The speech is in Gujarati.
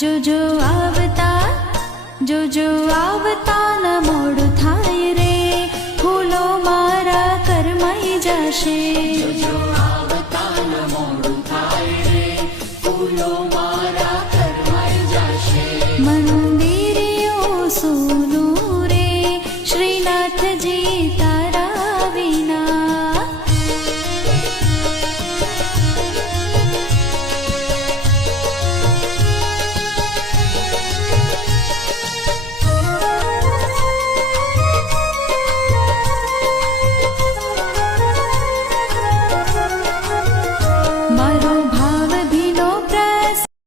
જો આવતા ન મોડું થાય રે, ફૂલો મારા કરમાઈ જશે. જો આવતા ન મોડું થાય રે, ફૂલો મારા